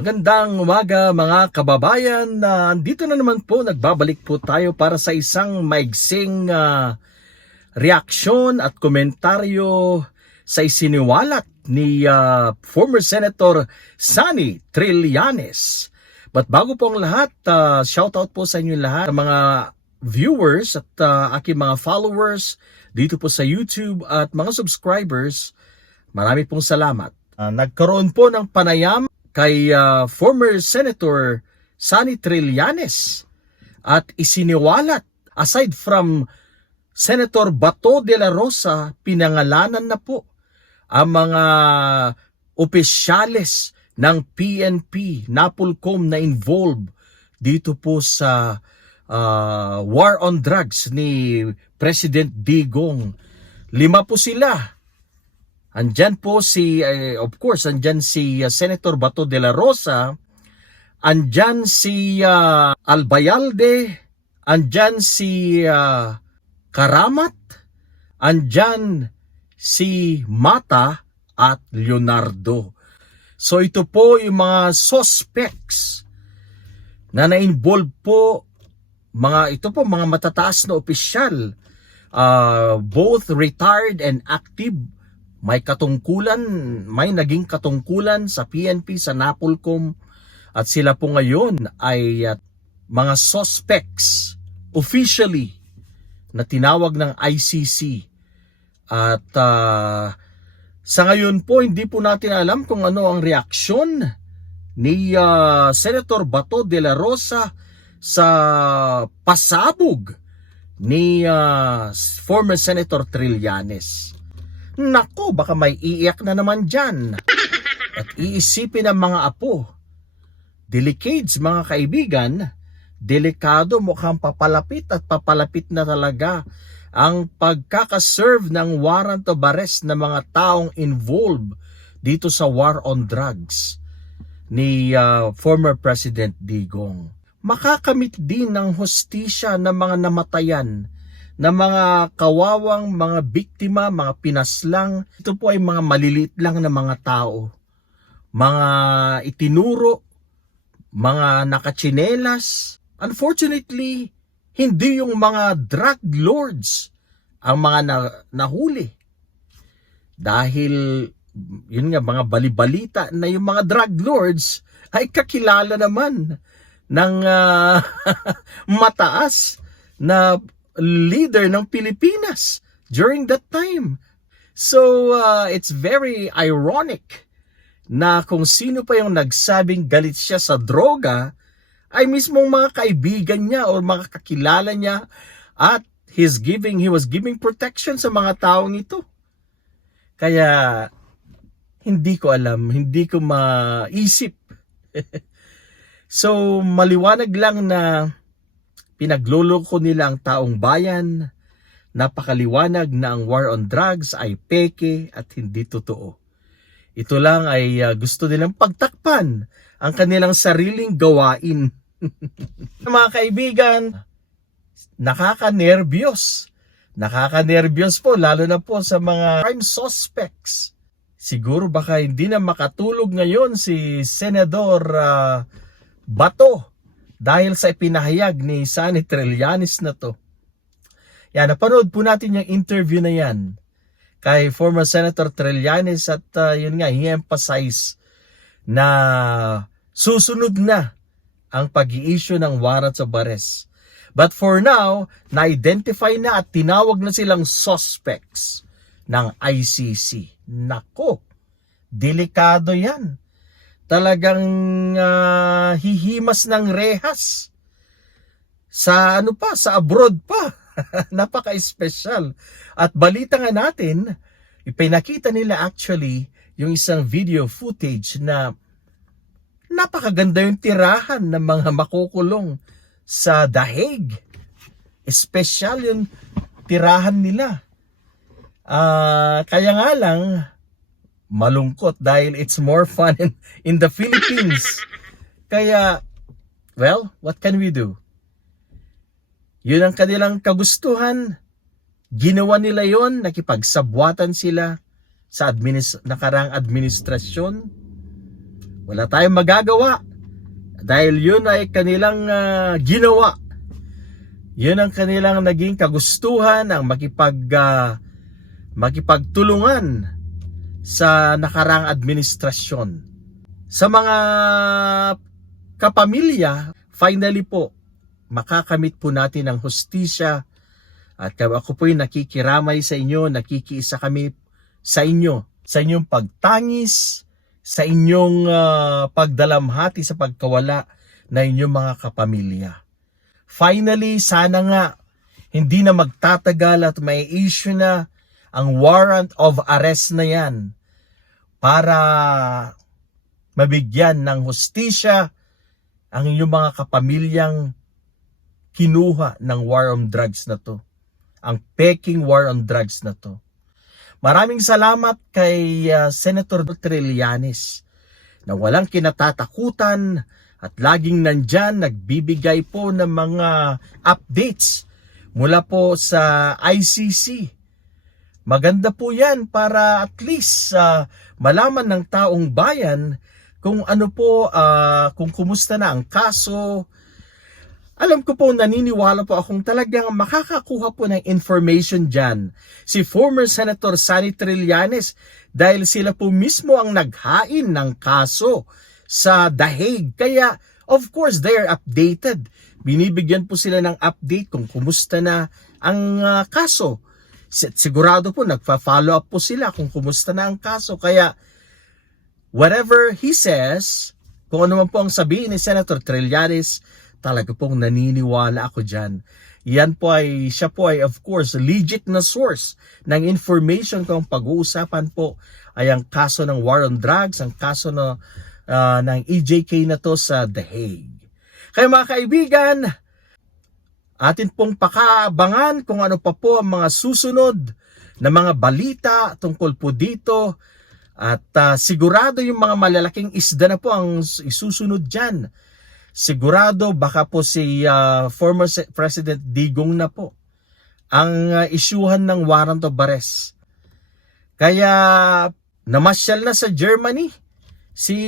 Magandang umaga mga kababayan. Andito na naman po, nagbabalik po tayo para sa isang maigsing reaksyon at komentaryo sa isiniwalat ni former Senator Sonny Trillanes. But bago po ang lahat, shoutout po sa inyo lahat, mga viewers at aking mga followers dito po sa YouTube at mga subscribers. Marami pong salamat. Nagkaroon po ng panayam kay former Senator Sonny Trillanes at isiniwalat, aside from Senator Bato de la Rosa, pinangalanan na po ang mga opisyales ng PNP, NAPOLCOM na involved dito po sa war on drugs ni President Digong. 5 po sila. Andyan po si, of course, andyan si Senator Bato de la Rosa, andyan si Albayalde, andyan si Karamat, andyan si Mata at Leonardo. So ito po yung mga suspects na na-involve po, mga matataas na opisyal, both retired and active. May naging katungkulan sa PNP, sa NAPOLCOM, at sila po ngayon ay mga suspects officially na tinawag ng ICC. At sa ngayon po, hindi po natin alam kung ano ang reaksyon ni Senator Bato de la Rosa sa pasabog ni former Senator Trillanes. Nako, baka may iiyak na naman dyan. At iisipin ng mga apo. Decades, mga kaibigan, delikado, mukhang papalapit at papalapit na talaga ang pagkakaserve ng warrant of arrest ng mga taong involved dito sa war on drugs ni former President Digong. Makakamit din ng hustisya ng mga namatayan, na mga kawawang mga biktima, mga pinaslang. Ito po ay mga maliliit lang na mga tao. Mga itinuro, mga nakatsinelas. Unfortunately, hindi yung mga drug lords ang mga nahuli. Dahil, yun nga, mga balibalita na yung mga drug lords ay kakilala naman ng mataas na leader ng Pilipinas during that time. So it's very ironic na kung sino pa yung nagsabing galit siya sa droga ay mismong mga kaibigan niya o mga kakilala niya, at he was giving protection sa mga taong ito. Kaya hindi ko alam, hindi ko maisip. So maliwanag lang na pinagloloko nila ang taong bayan. Napakaliwanag na ang war on drugs ay peke at hindi totoo. Ito lang ay gusto nilang pagtakpan ang kanilang sariling gawain. Mga kaibigan, nakakanerbiyos. Nakakanerbiyos po, lalo na po sa mga crime suspects. Siguro baka hindi na makatulog ngayon si Senador Bato dahil sa ipinahayag ni Sonny Trillanes na to. Yan, napanood po natin yung interview na yan kay former Senator Trillanes, at yun nga, i-emphasize na susunod na ang pag-i-issue ng warrants of arrest. But for now, na-identify na at tinawag na silang suspects ng ICC. Nako, delikado yan. Talagang hihimas ng rehas sa sa abroad pa. Napaka-espesyal. At balita nga natin, ipinakita nila actually yung isang video footage na napakaganda yung tirahan ng mga makukulong sa The Hague. Espesyal yung tirahan nila. Kaya nga lang, malungkot dahil it's more fun in the Philippines. Kaya, well, what can we do? Yun ang kanilang kagustuhan. Ginawa nila yon, nakipagsabwatan sila sa nakaraang administrasyon. Wala tayong magagawa dahil yun ay kanilang ginawa. Yun ang kanilang naging kagustuhan, ang makipagtulungan sa nakarang administrasyon. Sa mga kapamilya, finally po, makakamit po natin ang hustisya. At ako po'y nakikiramay sa inyo, nakikiisa kami sa inyo, sa inyong pagtangis, sa inyong pagdalamhati sa pagkawala na inyong mga kapamilya. Finally, sana nga hindi na magtatagal at may issue na ang warrant of arrest na yan para mabigyan ng hustisya ang inyong mga kapamilyang kinuha ng war on drugs na to. Ang peking war on drugs na to. Maraming salamat kay Senator Trillanes na walang kinatatakutan at laging nandyan, nagbibigay po ng mga updates mula po sa ICC. Maganda po yan para at least malaman ng taong bayan kung ano po, kung kumusta na ang kaso. Alam ko po, naniniwala po akong talagang makakakuha po ng information dyan si former Senator Sonny Trillanes dahil sila po mismo ang naghain ng kaso sa The Hague. Kaya, of course, they are updated. Binibigyan po sila ng update kung kumusta na ang kaso. Sigurado po, nagpa-follow up po sila kung kumusta na ang kaso. Kaya, whatever he says, kung ano man po ang sabihin ni Senator Trillanes, talaga pong naniniwala ako dyan. Siya po ay of course legit na source ng information kung pag-uusapan po ay ang kaso ng war on drugs, ang kaso ng EJK na to sa The Hague. Kaya mga kaibigan, atin pong pakaabangan kung ano pa po ang mga susunod na mga balita tungkol po dito. At sigurado yung mga malalaking isda na po ang isusunod dyan. Sigurado baka po si former President Digong na po ang isyuhan ng warrant of arrest. Kaya namasyal na sa Germany si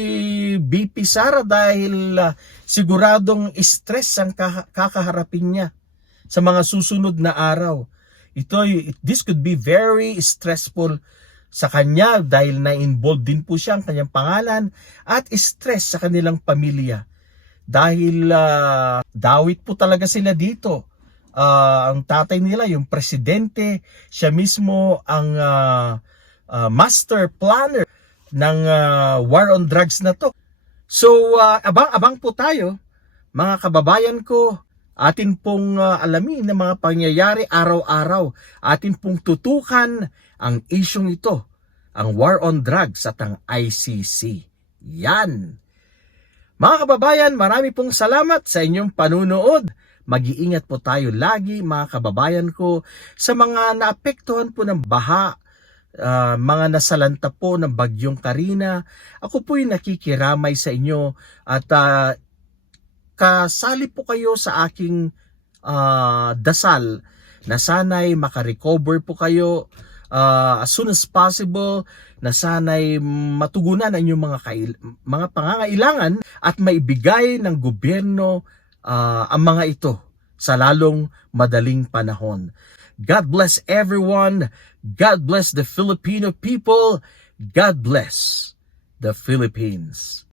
BP Sara dahil siguradong stress ang kakaharapin niya sa mga susunod na araw. This could be very stressful sa kanya dahil na-involved din po siya ang kanyang pangalan at stress sa kanilang pamilya. Dahil dawit po talaga sila dito. Ang tatay nila, yung presidente, siya mismo ang master planner ng war on drugs na to. So, abang-abang po tayo, mga kababayan ko. Atin pong alamin ng mga pangyayari araw-araw. Atin pong tutukan ang isyong ito, ang war on drugs at ang ICC. Yan! Mga kababayan, marami pong salamat sa inyong panunood. Mag-iingat po tayo lagi, mga kababayan ko, sa mga naapektuhan po ng baha, mga nasalanta po ng bagyong Karina. Ako po'y nakikiramay sa inyo at kasali po kayo sa aking dasal na sana'y makarecover po kayo as soon as possible, na sana'y matugunan ang inyong mga pangangailangan at maibigay ng gobyerno ang mga ito sa lalong madaling panahon. God bless everyone. God bless the Filipino people. God bless the Philippines.